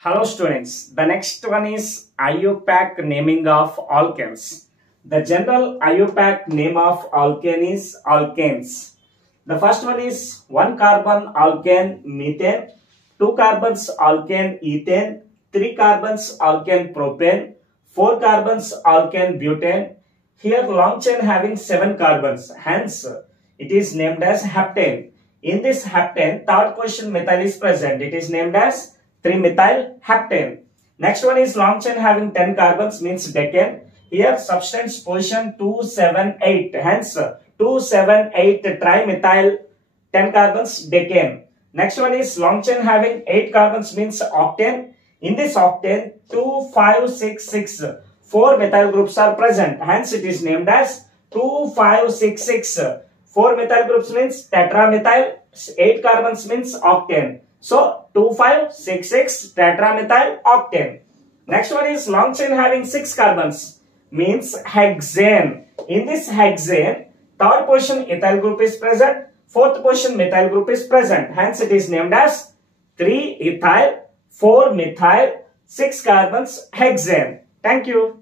Hello students, the next one is IUPAC naming of alkanes. The general IUPAC name of alkane is alkanes. The first one is 1 carbon alkane methane, 2 carbons alkane ethane, 3 carbons alkane propane, 4 carbons alkane butane. Here long chain having 7 carbons, hence it is named as heptane. In this heptane, third position methyl is present. It is named as 3-methyl heptane. Next one is long chain having 10 carbons, means decane. Here substance position 278, hence 278 trimethyl 10 carbons decane. Next one is long chain having 8 carbons, means octane. In this octane 2566 4 methyl groups are present, hence it is named as 2566. 4 methyl groups means tetramethyl, 8 carbons means octane. So 2566 tetramethyl octane. Next one is long chain having 6 carbons, means hexane. In this hexane, third position ethyl group is present, fourth position methyl group is present. Hence it is named as 3-ethyl 4-methyl 6 carbons hexane. Thank you.